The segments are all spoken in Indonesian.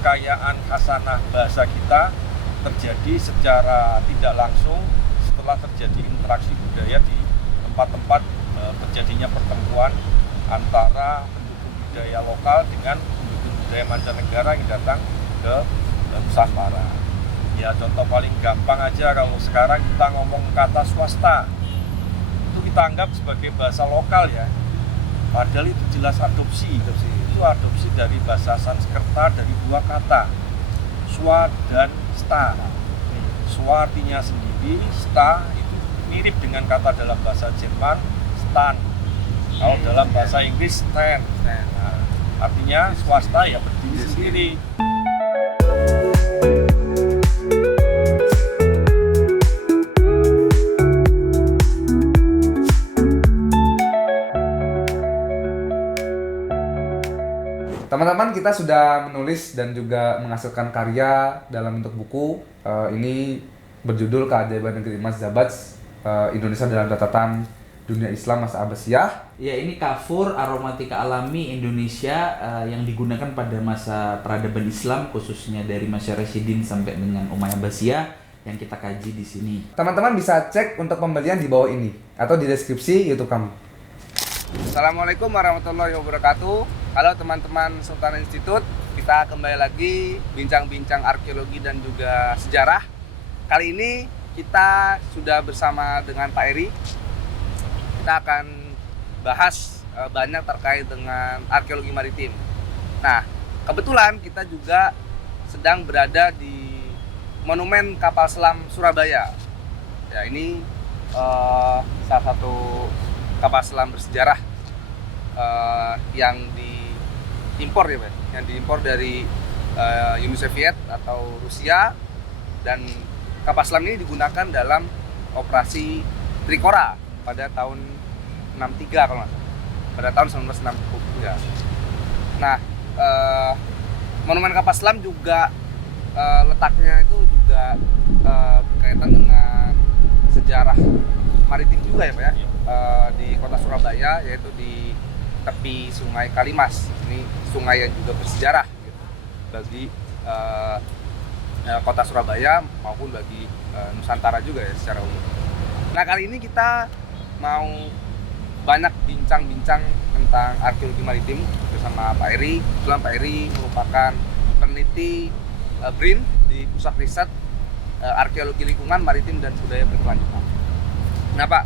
kekayaan khasanah bahasa kita terjadi secara tidak langsung setelah terjadi interaksi budaya di tempat-tempat terjadinya pertemuan antara pendukung budaya lokal dengan pendukung budaya mancanegara yang datang ke Nusantara. Ya, contoh paling gampang aja, kalau sekarang kita ngomong kata swasta, itu kita anggap sebagai bahasa lokal ya. Padahal itu jelas adopsi. Itu adopsi dari bahasa Sanskerta dari dua kata, swa dan sta. Swa artinya sendiri, sta itu mirip dengan kata dalam bahasa Jerman stan. Kalau dalam bahasa Inggris stand. Nah, artinya swasta ya berdiri sendiri. Teman-teman, kita sudah menulis dan juga menghasilkan karya dalam bentuk buku. Ini berjudul Keajaiban Negeri Emas Zabaj, Indonesia dalam Catatan Dunia Islam Masa Abbasiyah. Ya, ini kafur aromatika alami Indonesia yang digunakan pada masa peradaban Islam, khususnya dari Masyar Rasyidin sampai dengan Umayyah Abbasiyah yang kita kaji di sini. Teman-teman bisa cek untuk pembelian di bawah ini atau di deskripsi YouTube kami. Assalamualaikum warahmatullahi wabarakatuh. Halo teman-teman Sultan Institute, kita kembali lagi bincang-bincang arkeologi dan juga sejarah. Kali ini kita sudah bersama dengan Pak Eri. Kita akan bahas banyak terkait dengan arkeologi maritim. Nah, kebetulan kita juga sedang berada di Monumen Kapal Selam Surabaya. Ya, ini salah satu kapal selam bersejarah yang diimpor ya Pak, yang diimpor dari Uni Soviet atau Rusia, dan kapal selam ini digunakan dalam operasi Trikora pada tahun 63 kalau nggak salah, pada tahun 1963. Nah, monumen kapal selam juga letaknya itu juga berkaitan dengan sejarah maritim juga ya Pak ya, di kota Surabaya, yaitu di tepi Sungai Kalimas. Ini sungai yang juga bersejarah gitu, bagi kota Surabaya maupun bagi Nusantara juga ya secara umum. Nah, kali ini kita mau banyak bincang-bincang tentang arkeologi maritim bersama Pak Eri. Kebetulan Pak Eri merupakan peneliti BRIN di Pusat Riset Arkeologi Lingkungan Maritim dan Budaya Berkelanjutan. Nah Pak,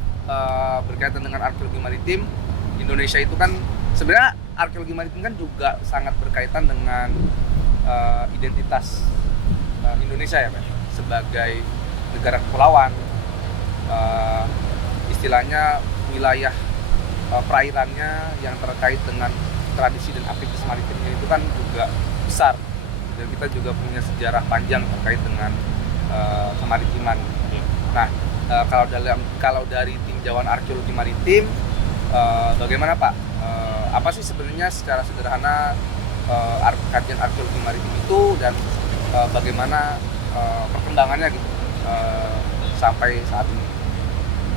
berkaitan dengan arkeologi maritim, Indonesia itu kan sebenarnya arkeologi maritim kan juga sangat berkaitan dengan identitas Indonesia ya Pak, sebagai negara kepulauan. Istilahnya wilayah perairannya yang terkait dengan tradisi dan aktivitas maritimnya itu kan juga besar, dan kita juga punya sejarah panjang terkait dengan kemaritiman. Nah, kalau dari tinjauan arkeologi maritim, bagaimana Pak? Apa sih sebenarnya secara sederhana kajian arkeologi maritim itu, dan bagaimana perkembangannya gitu sampai saat ini?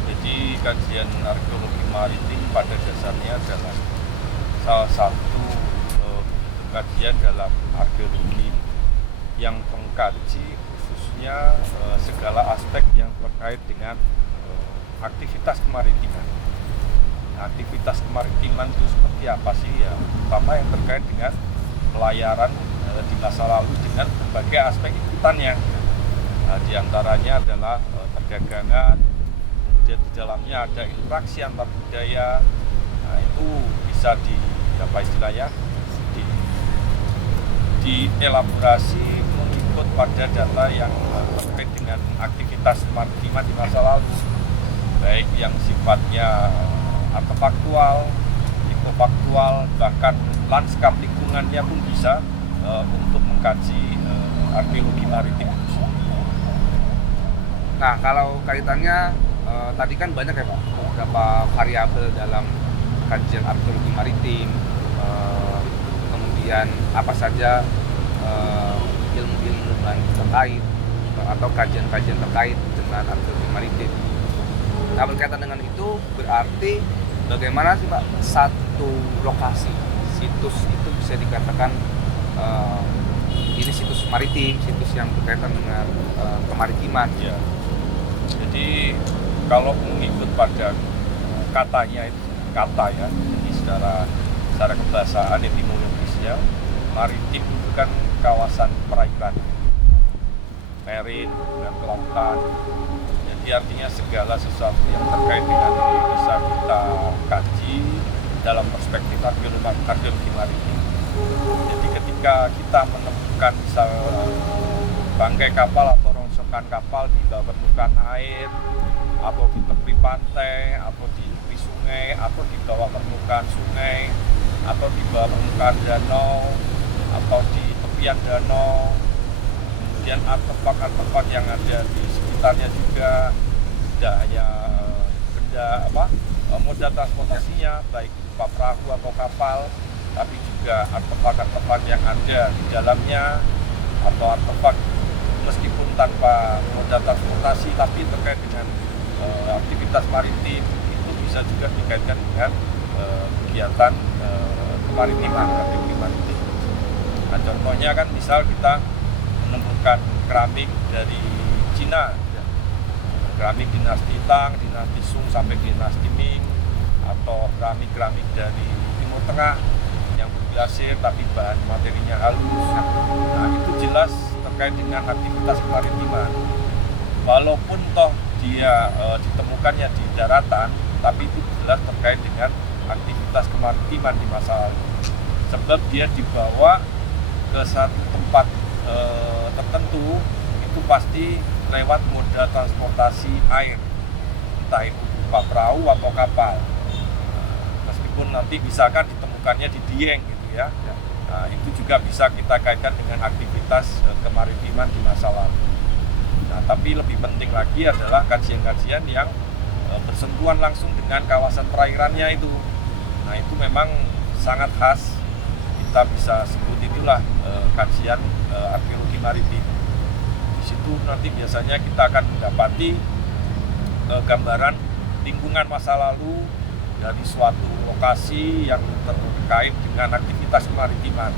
Jadi kajian arkeologi maritim pada dasarnya adalah salah satu kajian dalam arkeologi yang mengkaji khususnya segala aspek yang terkait dengan aktivitas kemaritiman. Aktivitas kemaritiman itu seperti apa sih ya? Pertama yang terkait dengan pelayaran di masa lalu dengan berbagai aspek ikutannya. Nah, di antaranya adalah perdagangan, kemudian di dalamnya ada interaksi antar budaya. Nah, itu bisa dielaborasi mengikut pada data yang terkait dengan aktivitas kemaritiman di masa lalu, baik yang sifatnya artefaktual, ekofaktual, bahkan lanskap lingkungannya pun bisa untuk mengkaji arkeologi maritim. Nah, kalau kaitannya tadi kan banyak ya Pak, beberapa variabel dalam kajian arkeologi maritim, kemudian apa saja ilmu-ilmu terkait atau kajian-kajian terkait dengan arkeologi maritim. Nah, berkaitan dengan itu berarti bagaimana sih Pak satu lokasi situs itu bisa dikatakan ini maritim, situs yang berkaitan dengan kemaritiman. Ya. Jadi kalau mengikut pada katanya itu kata ya, jadi secara kebahasaan etimologis ya, maritim itu kan kawasan perairan, marine dan kelautan. Jadi artinya segala sesuatu yang terkait dengan itu bisa kita kaji dalam perspektif arkeologi maritim. Jadi ketika kita menemukan misal bangkai kapal atau rongsokan kapal di bawah permukaan air, atau di tepi pantai, atau di tepi sungai, atau di bawah permukaan sungai, atau di bawah permukaan danau, atau di tepian danau, kemudian artefak-artefak yang ada di sekitarnya juga, tidak hanya moda transportasinya baik berupa perahu atau kapal, tapi juga artefak-artefak yang ada di dalamnya, atau artefak meskipun tanpa moda transportasi tapi terkait dengan aktivitas maritim, itu bisa juga dikaitkan dengan kegiatan kemaritiman, aktivitas maritim. Nah, contohnya kan misal kita menemukan keramik dari Cina, keramik dinasti Tang, dinasti Sung sampai dinasti Ming, atau keramik-keramik dari Timur Tengah yang berglasir tapi bahan materinya halus. Nah, itu jelas terkait dengan aktivitas kemaritiman. Walaupun toh dia ditemukannya di daratan, tapi itu jelas terkait dengan aktivitas kemaritiman di masa lalu. Sebab dia dibawa ke satu tempat tertentu, itu pasti lewat moda transportasi air, entah itu berupa perahu atau kapal. Meskipun nanti misalkan ditemukannya di Dieng gitu ya. Nah, itu juga bisa kita kaitkan dengan aktivitas kemaritiman di masa lalu. Nah, tapi lebih penting lagi adalah kajian-kajian yang bersentuhan langsung dengan kawasan perairannya itu. Nah, itu memang sangat khas. Kita bisa sebut itulah kajian arkeologi maritim. Di situ nanti biasanya kita akan mendapati gambaran lingkungan masa lalu dari suatu lokasi yang terkait dengan aktivitas kemaritiman.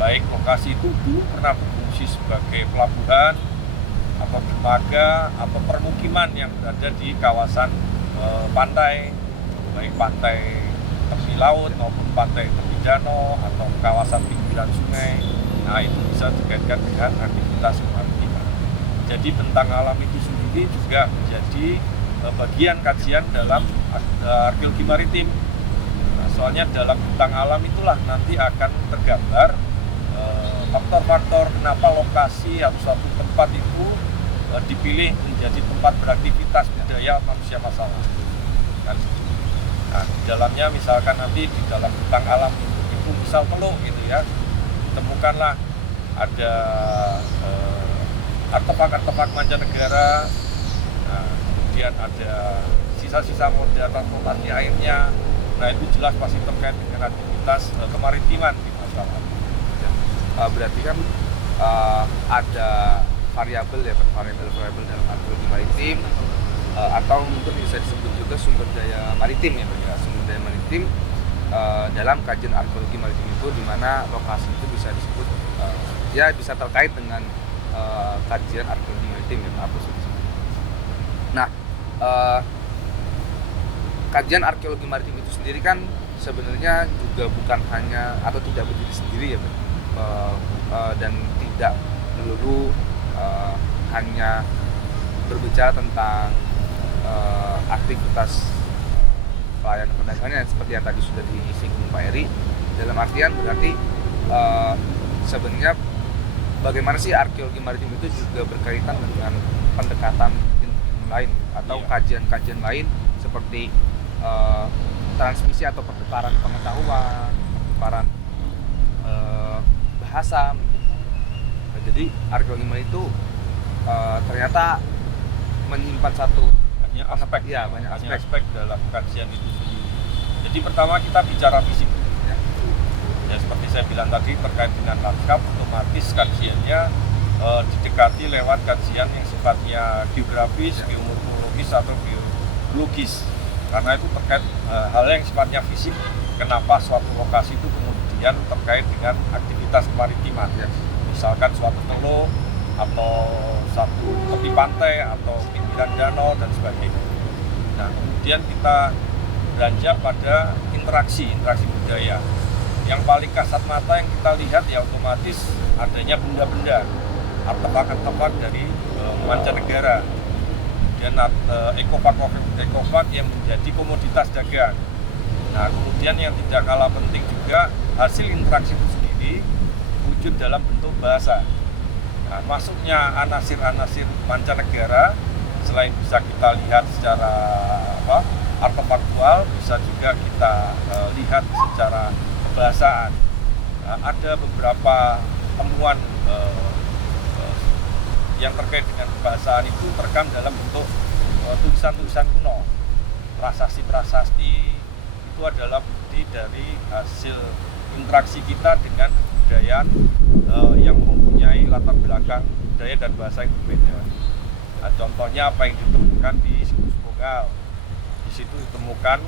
Baik lokasi itu dulu pernah berfungsi sebagai pelabuhan atau dermaga atau permukiman yang berada di kawasan pantai, baik pantai tepi laut maupun pantai tepi danau atau kawasan pinggiran sungai. Nah, itu bisa dikaitkan dengan aktivitas kemaritiman. Jadi bentang alam itu sendiri juga menjadi bagian kajian dalam arkeologi maritim. Nah, soalnya dalam bentang alam itulah nanti akan tergambar faktor-faktor kenapa lokasi atau suatu tempat itu dipilih menjadi tempat beraktivitas budaya manusia masa lalu. Nah, di dalamnya misalkan nanti di dalam bentang alam itu misal Teluk gitu ya, ditemukanlah ada artefak-artefak mancanegara. Nah, kemudian ada sisa-sisa moda transportasi airnya. Nah, itu jelas pasti terkait dengan aktivitas kemaritiman di masa lalu. Berarti kan ada variabel ya, variabel dalam arkeologi maritim, atau mungkin bisa disebut juga sumber daya maritim ya, sumber daya maritim dalam kajian arkeologi maritim itu, di mana lokasi itu bisa disebut ya bisa terkait dengan kajian arkeologi maritim ya, apa seperti itu. Nah, kajian arkeologi maritim itu sendiri kan sebenarnya juga bukan hanya atau tidak berdiri sendiri ya, dan tidak melulu hanya berbicara tentang aktivitas pelayanan perdagangan seperti yang tadi sudah disinggung Pak Eri. Dalam artian berarti sebenarnya bagaimana sih arkeologi maritim itu juga berkaitan dengan pendekatan lain atau kajian-kajian lain seperti transmisi atau pertukaran pengetahuan, pertukaran bahasa. Nah, jadi arkeologi maritim itu ternyata menyimpan satu Banyak aspek, banyak aspek dalam kajian itu sendiri. Jadi pertama kita bicara fisik. Ya, seperti saya bilang tadi terkait dengan lanskap, otomatis kajiannya didekati lewat kajian yang sifatnya geografis, geomorfologis atau geologis. Karena itu terkait hal yang sifatnya fisik, kenapa suatu lokasi itu kemudian terkait dengan aktivitas kemaritiman. misalkan suatu teluk atau satu tepi pantai atau pinggiran danau dan sebagainya. Nah, kemudian kita beranjak pada interaksi budaya. Yang paling kasat mata yang kita lihat ya otomatis adanya benda-benda, artefak-artefak dari mancanegara. Dan ekopak yang menjadi komoditas dagang. Nah, kemudian yang tidak kalah penting juga hasil interaksi itu sendiri wujud dalam bentuk bahasa. Nah, masuknya anasir-anasir mancanegara selain bisa kita lihat secara artefaktual, bisa juga kita lihat secara kebahasaan. Nah, ada beberapa temuan yang terkait dengan kebahasaan itu terekam dalam bentuk tulisan-tulisan kuno, prasasti-prasasti. Itu adalah bukti dari hasil interaksi kita dengan kebudayaan yang mempunyai latar belakang budaya dan bahasa yang berbeda. Nah, contohnya apa yang ditemukan di situs Bogal. Di situ ditemukan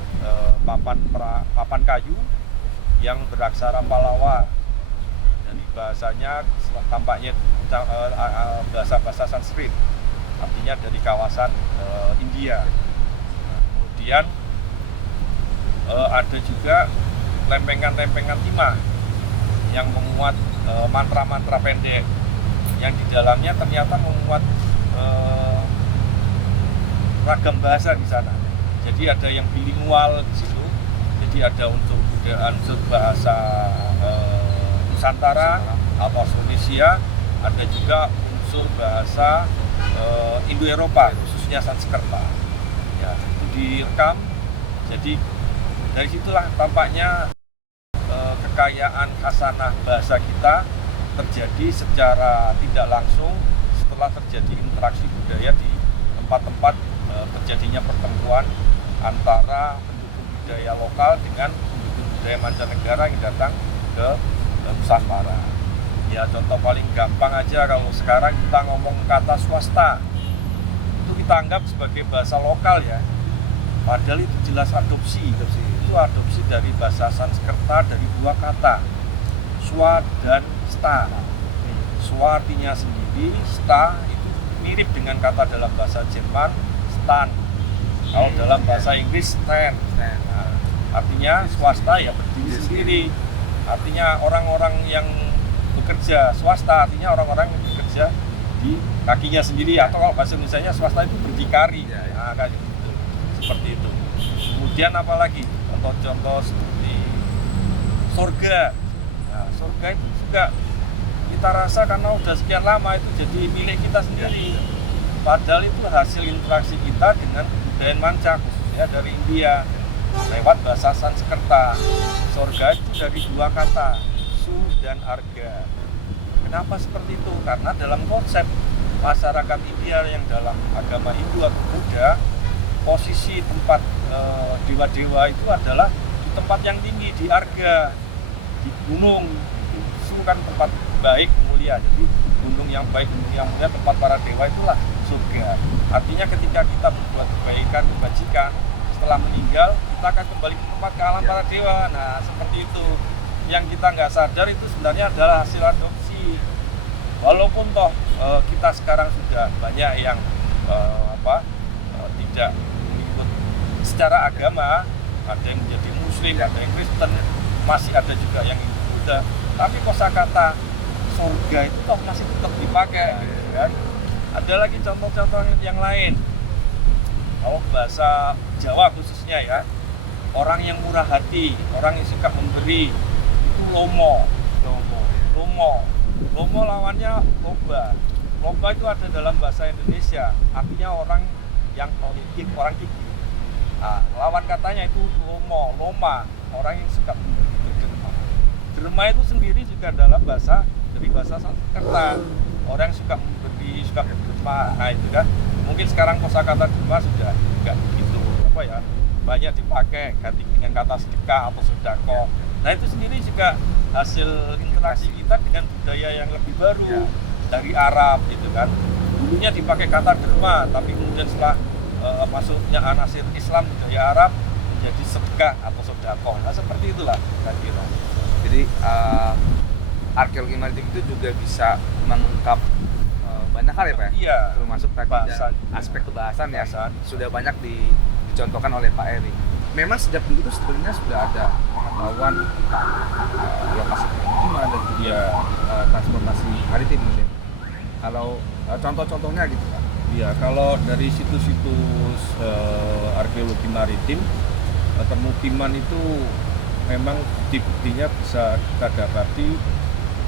papan kayu yang beraksara Palawa. Dan bahasanya tampaknya bahasa Sanskrit, artinya dari kawasan India. Nah, kemudian ada juga lempengan-lempengan timah yang memuat mantra-mantra pendek yang di dalamnya ternyata memuat ragam bahasa di sana. Jadi ada yang bilingual di situ. Jadi ada unsur bahasa Nusantara atau Indonesia, ada juga unsur bahasa Indo-Eropa, khususnya Sanskerta. Ya, itu direkam. Jadi dari situlah tampaknya kekayaan khasanah bahasa kita terjadi secara tidak langsung setelah terjadi interaksi budaya di tempat-tempat terjadinya pertemuan antara penduduk budaya lokal dengan penduduk budaya mancanegara yang datang ke Nusantara. Ya, contoh paling gampang aja, kalau sekarang kita ngomong kata swasta, itu kita anggap sebagai bahasa lokal ya. Padahal itu jelas adopsi. Itu adopsi dari bahasa Sanskerta dari dua kata, swa dan sta. Swa artinya sendiri, sta itu mirip dengan kata dalam bahasa Jerman, stan. Kalau dalam bahasa Inggris, stand. Nah, artinya swasta ya berdiri sendiri. Artinya orang-orang yang bekerja swasta, artinya orang-orang yang bekerja di kakinya sendiri. Atau kalau bahasa Indonesia swasta itu berdikari. Nah, kayak gitu. Seperti itu. Kemudian apalagi contoh-contoh seperti surga. Nah, surga itu juga kita rasa karena udah sekian lama itu jadi milik kita sendiri. Padahal itu hasil interaksi kita dengan kebudayaan manca, khususnya dari India lewat bahasa Sanskerta. Surga itu dari dua kata, su dan arga. Kenapa seperti itu? Karena dalam konsep masyarakat India yang dalam agama Hindu atau Buddha, posisi tempat dewa-dewa itu adalah di tempat yang tinggi, di arga, di gunung. Su kan tempat baik, mulia. Jadi gunung yang baik, gunung yang mulia, tempat para dewa itulah surga. Artinya ketika kita berbuat kebaikan, kebajikan, setelah meninggal kita akan kembali ke tempat ke alam para dewa. Nah, seperti itu. Yang kita nggak sadar itu sebenarnya adalah hasil adopsi. Walaupun toh kita sekarang sudah banyak yang tidak mengikut secara agama, ada yang menjadi Muslim, ada yang Kristen, masih ada juga yang Buddha. Tapi kosakata surga itu toh masih tetap dipakai, kan? Ada lagi contoh-contoh yang lain. Kalau bahasa Jawa khususnya ya, orang yang murah hati, orang yang suka memberi, itu lomo. Lomo lawannya loba. Loba itu ada dalam bahasa Indonesia, artinya orang yang politik, orang gigi. Nah, lawan katanya itu loma, orang yang suka memberi. Derma itu sendiri juga dalam bahasa dari bahasa Sanskerta, orang yang suka memberi, suka berderma. Nah itu kan, mungkin sekarang kosakata derma sudah nggak begitu banyak dipakai ganti dengan kata sedekah atau sedekah. Nah itu sendiri juga hasil interaksi kita dengan budaya yang lebih baru dari Arab gitu kan. Dulunya dipakai kata derma, tapi kemudian setelah masuknya anasir Islam budaya Arab menjadi sedekah atau sedekah. Nah seperti itulah kira-kira. Jadi arkeologi maritim itu juga bisa mengungkap banyak hal ya Pak? Iya. Termasuk tadi Bahasa. aspek kebahasan ya. Bahasa. Sudah banyak dicontohkan oleh Pak Eri. Memang sejak dulu itu sebenarnya sudah ada pengetahuan tentang lokasi pemukiman dan juga Iya. transportasi maritim mungkin. Kalau contoh-contohnya gitu Pak. Iya, kalau dari situs-situs arkeologi maritim, permukiman itu memang bukti-buktinya bisa kita dapati,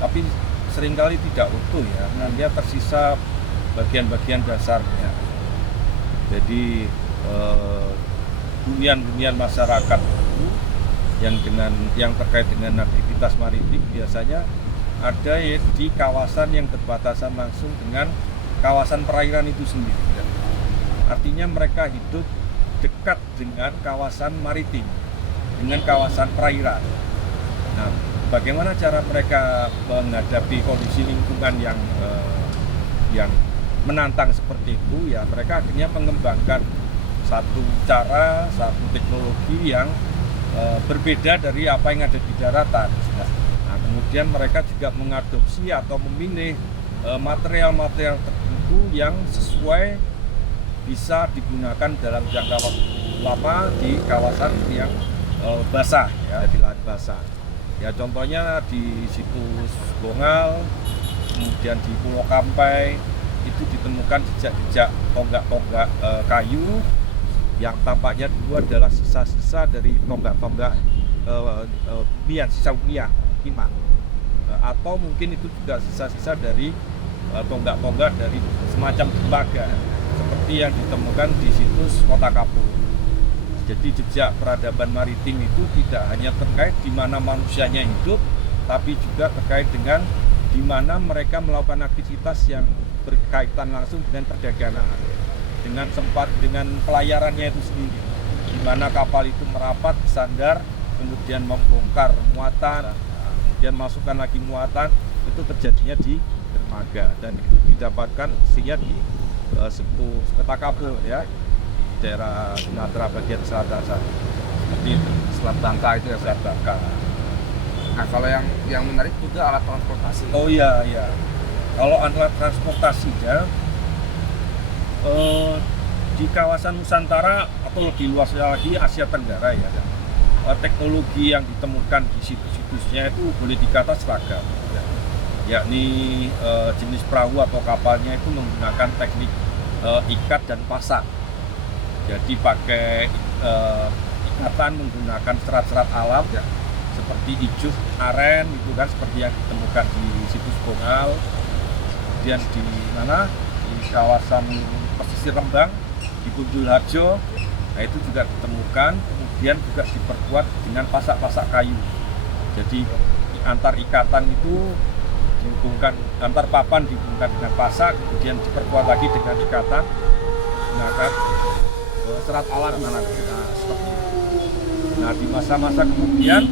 tapi seringkali tidak utuh ya, karena dia tersisa bagian-bagian dasarnya. Jadi hunian-hunian masyarakat itu yang terkait dengan aktivitas maritim biasanya ada di kawasan yang berbatasan langsung dengan kawasan perairan itu sendiri. Artinya mereka hidup dekat dengan kawasan maritim, dengan kawasan perairan. Nah, bagaimana cara mereka menghadapi kondisi lingkungan yang menantang seperti itu? Ya, mereka akhirnya mengembangkan satu cara, satu teknologi yang berbeda dari apa yang ada di daratan. Nah, kemudian mereka juga mengadopsi atau memilih material-material tertentu yang sesuai bisa digunakan dalam jangka waktu lama di kawasan yang basah ya, di lahan basah. Ya contohnya di situs Bongal, kemudian di Pulau Kampai itu ditemukan jejak-jejak tonggak-tonggak kayu yang tampaknya dulu adalah sisa-sisa dari tonggak-tonggak sisa hunian timah. Atau mungkin itu juga sisa-sisa dari tonggak-tonggak dari semacam tembaga seperti yang ditemukan di situs Kota Kapur. Jadi jejak peradaban maritim itu tidak hanya terkait di mana manusianya hidup, tapi juga terkait dengan di mana mereka melakukan aktivitas yang berkaitan langsung dengan perdagangan, dengan pelayarannya itu sendiri, di mana kapal itu merapat, bersandar, kemudian membongkar muatan, kemudian masukkan lagi muatan, itu terjadinya di dermaga dan itu didapatkan pastinya di situs Kota Kapur ya, daerah Sumatera bagian selatan sana. Seperti itu. Selat Bangka itu ya. Selat Bangka. Nah, kalau yang menarik juga alat transportasi. Oh iya. Kalau alat transportasinya di kawasan Nusantara atau lebih luasnya lagi Asia Tenggara ya, teknologi yang ditemukan di situs-situsnya itu boleh dikata seragam. Yakni jenis perahu atau kapalnya itu menggunakan teknik ikat dan pasang. Jadi pakai ikatan menggunakan serat-serat alam ya, seperti ijuk, aren itu kan seperti yang ditemukan di situs Bongal. Kemudian di mana di kawasan pesisir Rembang di Kunjul Harjo, nah itu juga ditemukan. Kemudian juga diperkuat dengan pasak-pasak kayu. Jadi antar ikatan itu dihubungkan, antar papan dihubungkan dengan pasak, kemudian diperkuat lagi dengan ikatan menggunakan serat alam seperti itu. Nah di masa-masa kemudian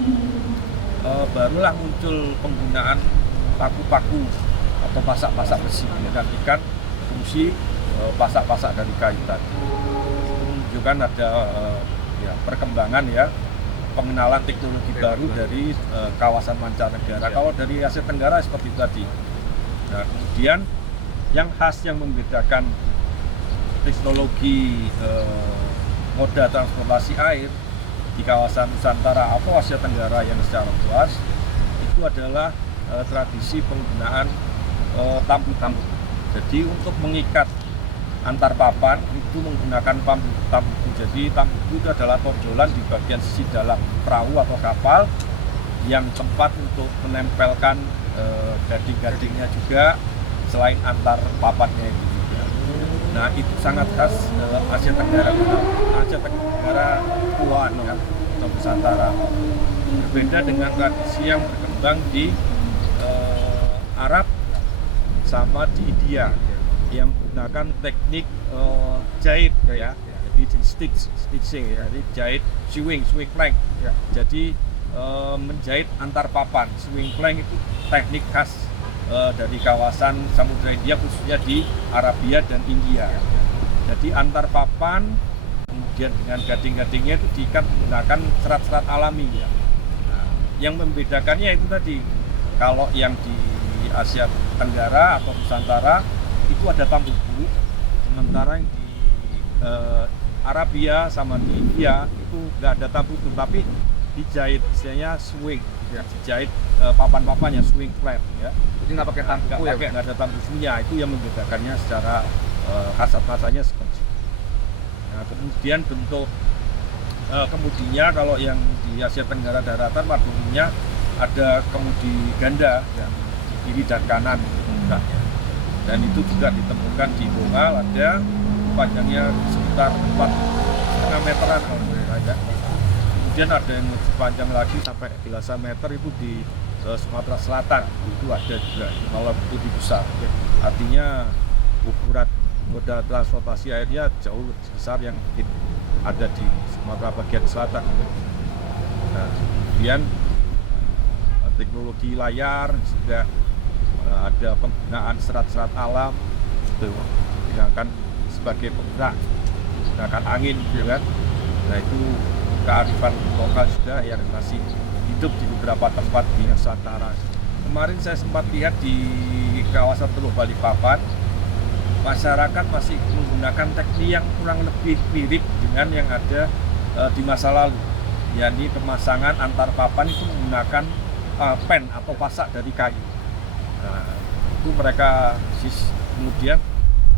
barulah muncul penggunaan paku-paku atau pasak-pasak besi menggantikan fungsi pasak-pasak dari kayu tadi. Itu menunjukkan ada perkembangan ya, pengenalan teknologi baru dari kawasan mancanegara. Kalau dari Asia Tenggara seperti itu tadi. Nah kemudian yang khas yang membedakan teknologi moda transportasi air di kawasan Nusantara atau Asia Tenggara yang secara luas itu adalah tradisi penggunaan tambu-tambu. Jadi untuk mengikat antar papan itu menggunakan tambu. Jadi tambu itu adalah tonjolan di bagian sisi dalam perahu atau kapal yang tempat untuk menempelkan gading-gadingnya juga selain antar papannya itu juga. Nah itu sangat khas Asia Tenggara Kepulauan ya, atau Nusantara. Berbeda dengan tradisi yang berkembang di Arab sama di India yang menggunakan teknik jahit ya. Jadi stitching ya, jadi jahit swing plank ya. Jadi menjahit antar papan. Swing plank itu teknik khas dari kawasan Samudra India, khususnya di Arabia dan India. Jadi antar papan kemudian dengan gading-gadingnya itu diikat menggunakan serat-serat alami ya. Nah, yang membedakannya itu tadi Kalau yang di Asia Tenggara atau Nusantara itu ada tambubu, sementara yang di Arabia sama di India itu nggak ada tambubu, tapi dijahit istilahnya swing, ya, dijahit papan-papannya swing flat ya. Jadi nggak pakai tambubu ya? Nggak ada tambubunya, itu yang membedakannya secara kasat-kasatnya seperti itu. Nah, kemudian bentuk kemudinya kalau yang di Asia Tenggara daratan warnanya ada kemudi ganda ya, di kiri dan kanan bentuknya. Dan itu juga ditemukan di Bongal, ada panjangnya sekitar 4,5 meteran kalau saya ya. Kemudian ada yang lebih panjang lagi sampai belasan meter itu di Sumatera Selatan, itu ada juga, malah lebih besar. Artinya ukuran moda transportasi airnya jauh lebih besar yang mungkin ada di Sumatera bagian selatan. Nah, kemudian teknologi layar juga ada penggunaan serat-serat alam, itu digunakan sebagai penggerak, menggunakan angin, gitu kan. Nah itu kearifan lokal juga yang masih hidup di beberapa tempat di Nusantara. Kemarin saya sempat lihat di kawasan Teluk Balikpapan, masyarakat masih menggunakan teknik yang kurang lebih mirip dengan yang ada di masa lalu, yakni pemasangan antar papan itu menggunakan pen atau pasak dari kayu. Nah, itu mereka kemudian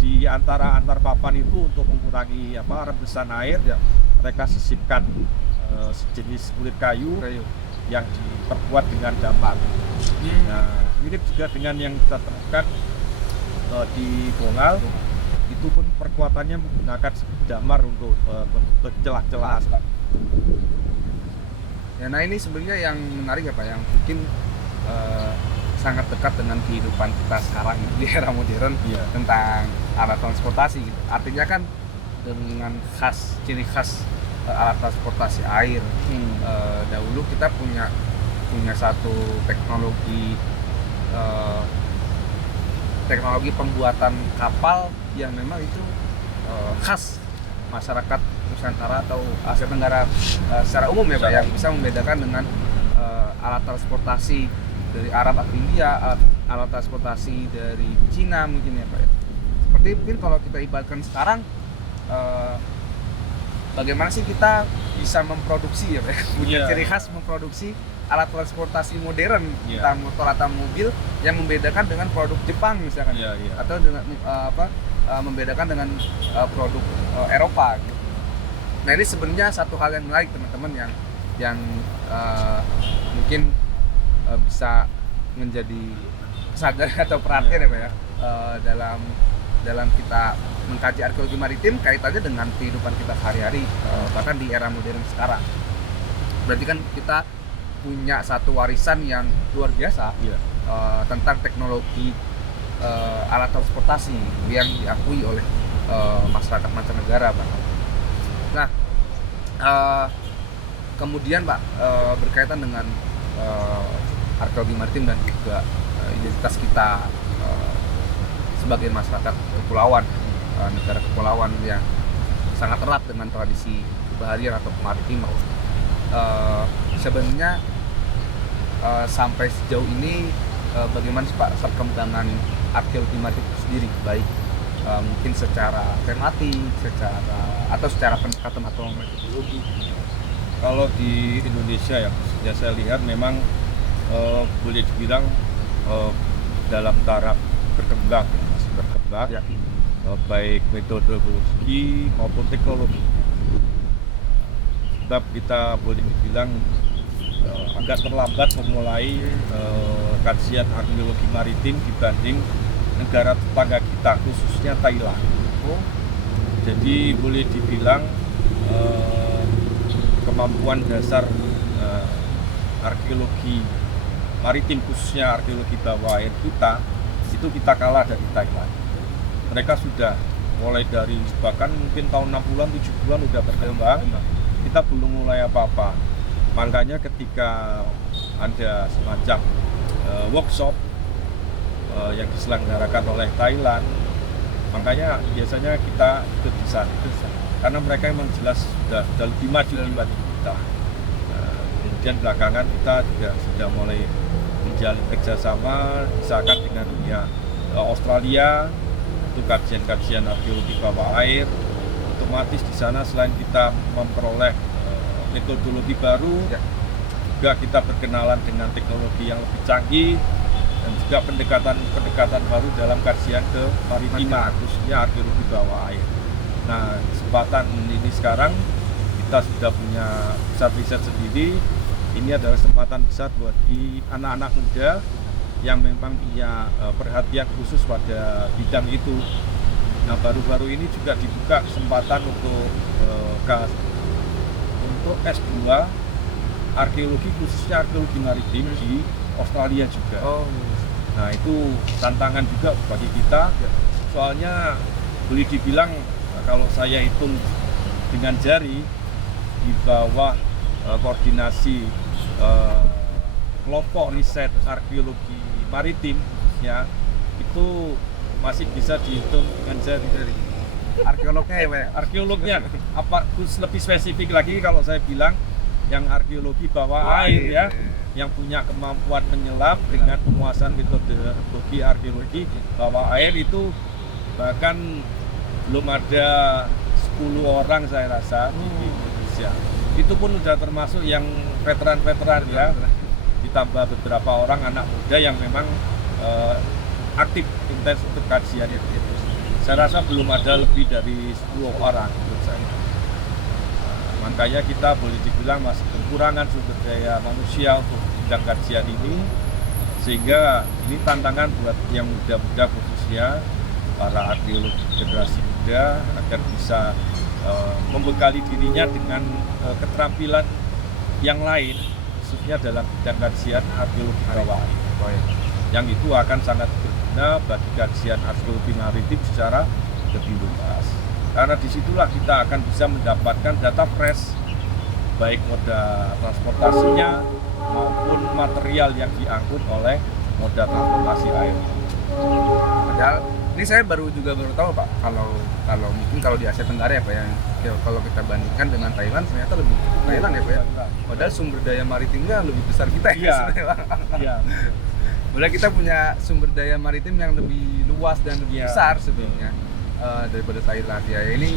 di antar papan itu untuk mengurangi rebesan air ya, mereka sisipkan sejenis kulit kayu yang diperbuat dengan damar. Nah, mirip juga dengan yang kita temukan di Bongal, itu pun perkuatannya menggunakan damar untuk celah-celah. Ya, nah ini sebenarnya yang menarik ya Pak, yang mungkin sangat dekat dengan kehidupan kita sekarang di era modern Iya. tentang alat transportasi gitu. Artinya kan dengan ciri khas alat transportasi air, dahulu kita punya satu teknologi pembuatan kapal yang memang itu khas masyarakat Nusantara atau Asia Tenggara secara umum ya Pak, yang bisa membedakan dengan alat transportasi dari Arab atau India, alat transportasi dari Cina mungkin ya Pak ya. Seperti mungkin kalau kita ibaratkan sekarang, bagaimana sih kita bisa memproduksi ya Pak, punya ciri khas memproduksi alat transportasi modern, entah motor atau mobil, yang membedakan dengan produk Jepang misalkan, atau dengan membedakan dengan produk Eropa gitu. Nah ini sebenarnya satu hal yang menarik teman-teman yang mungkin bisa menjadi kesadaran atau perhatian ya Pak ya, dalam kita mengkaji arkeologi maritim kaitannya dengan kehidupan kita sehari-hari, bahkan di era modern sekarang. Berarti kan kita punya satu warisan yang luar biasa tentang teknologi alat transportasi yang diakui oleh masyarakat mancanegara bahkan. Nah, kemudian Pak, berkaitan dengan arkeologi maritim dan juga identitas kita sebagai masyarakat kepulauan, negara kepulauan yang sangat erat dengan tradisi kebaharian atau kemaritiman. Sebenarnya sampai sejauh ini bagaimana sih Pak perkembangan arkeologi maritim itu sendiri, baik mungkin secara tematik, secara pendekatan atau metodologi? Kalau di Indonesia ya, saya lihat memang boleh dibilang dalam taraf berkembang, masih berkembang, baik metodologi maupun teknologi. Sebab kita boleh dibilang agak terlambat memulai kajian arkeologi maritim dibanding negara tetangga kita, khususnya Thailand. Jadi boleh dibilang kemampuan dasar arkeologi maritim, khususnya arkeologi bawah air kita, itu kita kalah dari Thailand. Mereka sudah mulai dari bahkan mungkin tahun 60-an, 70-an udah berkembang, kita belum mulai apa-apa. Makanya ketika ada semacam workshop yang diselenggarakan oleh Thailand, makanya biasanya kita ikut di sana, karena mereka memang jelas sudah lebih maju dibanding kita. Kemudian belakangan kita juga sudah mulai menjalin kerjasama misalkan dengan dunia Australia untuk kajian-kajian arkeologi bawah air. Otomatis di sana selain kita memperoleh metodologi baru, juga kita berkenalan dengan teknologi yang lebih canggih dan juga pendekatan baru dalam kajian ke maritiman, khususnya arkeologi bawah air. Nah, kesempatan ini sekarang kita sudah punya pusat riset sendiri. Ini adalah kesempatan besar bagi anak-anak muda yang memang punya perhatian khusus pada bidang itu. Nah, baru-baru ini juga dibuka kesempatan untuk S2 arkeologi, khususnya arkeologi maritim di Australia juga. Nah, itu tantangan juga bagi kita. Soalnya boleh dibilang kalau saya hitung dengan jari di bawah koordinasi kelompok riset arkeologi maritim ya, itu masih bisa dihitung dengan jari. Arkeolognya ya Pak? Arkeolognya apa lebih spesifik lagi kalau saya bilang yang arkeologi bawah air ya, yang punya kemampuan menyelam dengan penguasaan metodologi arkeologi bawah air itu bahkan belum ada 10 orang saya rasa di Indonesia. Itu pun sudah termasuk yang veteran-veteran ya, ditambah beberapa orang anak muda yang memang aktif intens untuk kajian itu. Saya rasa belum ada lebih dari 10 orang menurut saya. Makanya kita boleh dibilang masih kekurangan sumber daya manusia untuk bidang kajian ini, sehingga ini tantangan buat yang muda-muda khususnya para arkeolog generasi muda agar bisa membekali dirinya dengan keterampilan yang lain, khususnya dalam bidang kajian arkeologi bawah air, yang itu akan sangat berguna bagi kajian arkeologi maritim secara lebih luas. Karena disitulah kita akan bisa mendapatkan data fresh, baik moda transportasinya maupun material yang diangkut oleh moda transportasi air. Padahal ini saya baru tahu Pak, kalau mungkin kalau di Asia Tenggara ya Pak ya, kalau kita bandingkan dengan Thailand ternyata lebih Thailand ya Pak ya. Padahal sumber daya maritimnya lebih besar kita ya. Iya. Padahal kita punya sumber daya maritim yang lebih luas dan lebih besar sebenarnya daripada Thailand ya. Ini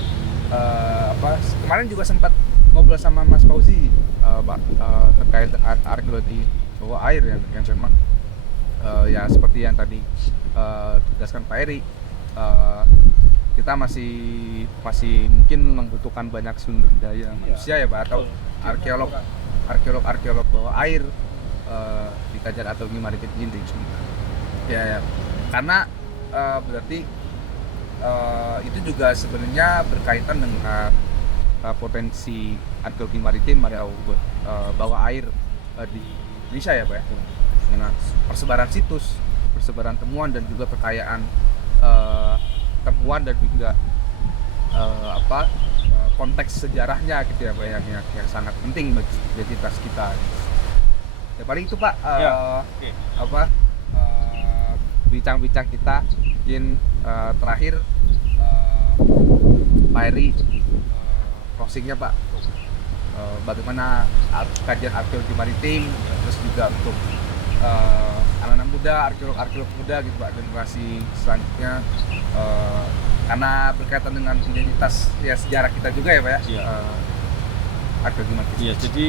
kemarin juga sempat ngobrol sama Mas Fauzi Pak terkait arkeologi bawah air yang memang ya seperti yang tadi dijelaskan Pak Eri, kita masih mungkin membutuhkan banyak sumber daya manusia ya Pak, atau arkeolog bawah air di kajian arkeologi maritim ini ya, karena berarti itu juga sebenarnya berkaitan dengan potensi arkeologi maritim bawah air di Indonesia ya Pak ya, dengan persebaran situs, persebaran temuan dan juga kekayaan temuan dan juga konteks sejarahnya gitu ya Pak yang sangat penting bagi identitas kita. Ya paling itu Pak bincang-bincang kita mungkin terakhir Pak Eri closingnya Pak, bagaimana kajian arkeologi maritim, terus juga untuk anak-anak muda, arkeolog muda gitu Pak, generasi selanjutnya, karena berkaitan dengan identitas ya sejarah kita juga ya Pak ya. Arkeologi maritim. Iya, jadi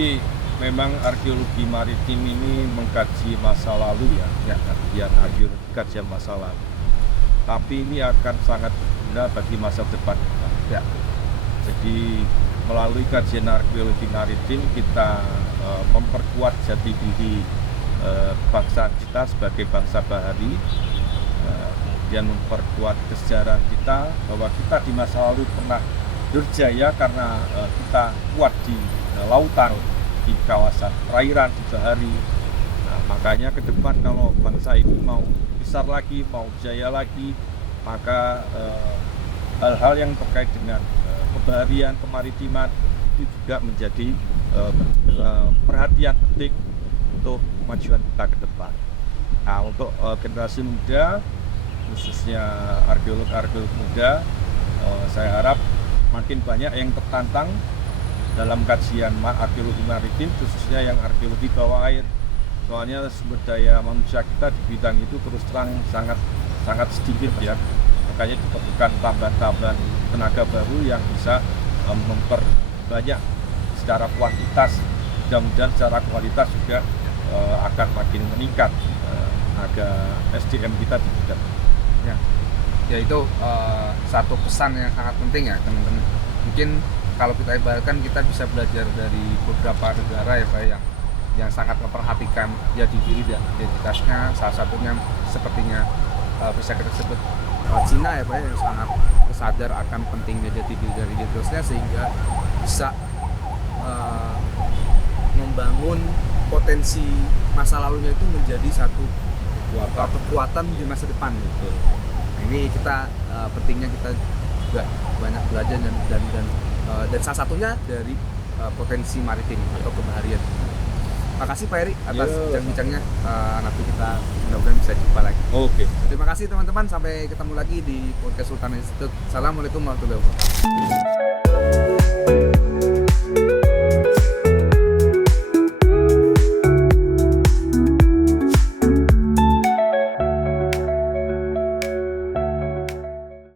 memang arkeologi maritim ini mengkaji masa lalu ya, kajian masa lalu. Tapi ini akan sangat berguna bagi masa depan kita. Ya. Jadi melalui kajian arkeologi maritim kita memperkuat jati diri bangsa kita sebagai bangsa bahari, kemudian memperkuat kesejarahan kita bahwa kita di masa lalu pernah berjaya karena kita kuat di lautan, di kawasan perairan, di bahari. Nah, makanya ke depan kalau bangsa ini mau besar lagi, mau jaya lagi, maka hal-hal yang terkait dengan kebaharian, kemaritiman itu juga menjadi perhatian penting untuk kemajuan kita ke depan. Nah, untuk generasi muda, khususnya arkeolog muda, saya harap makin banyak yang tertantang dalam kajian arkeologi maritim, khususnya yang arkeologi bawah air. Soalnya sumber daya manusia kita di bidang itu terus terang sangat sedikit ya. Makanya diperlukan tambahan-tambahan tenaga baru yang bisa memperbanyak secara kuantitas. Mudah-mudahan secara kualitas juga akan makin meningkat tenaga SDM kita di bidang. Ya itu satu pesan yang sangat penting ya teman-teman. Mungkin kalau kita ibaratkan kita bisa belajar dari beberapa negara ya Pak yang sangat memperhatikan jati diri dan identitasnya. Salah satunya sepertinya bisa kita sebut Cina ya Pak yang sangat sadar akan pentingnya jati diri dari identitasnya sehingga bisa membangun potensi masa lalunya itu menjadi satu kekuatan di masa depan gitu. Nah, ini kita pentingnya kita juga banyak belajar dan salah satunya dari potensi maritim atau kebaharian. Makasih Pak Eri atas bincang-bincangnya. Nanti kita mudah-mudahan bisa jumpa lagi. Oke. Terima kasih teman-teman, sampai ketemu lagi di podcast Sultan Institute. Assalamualaikum warahmatullahi wabarakatuh.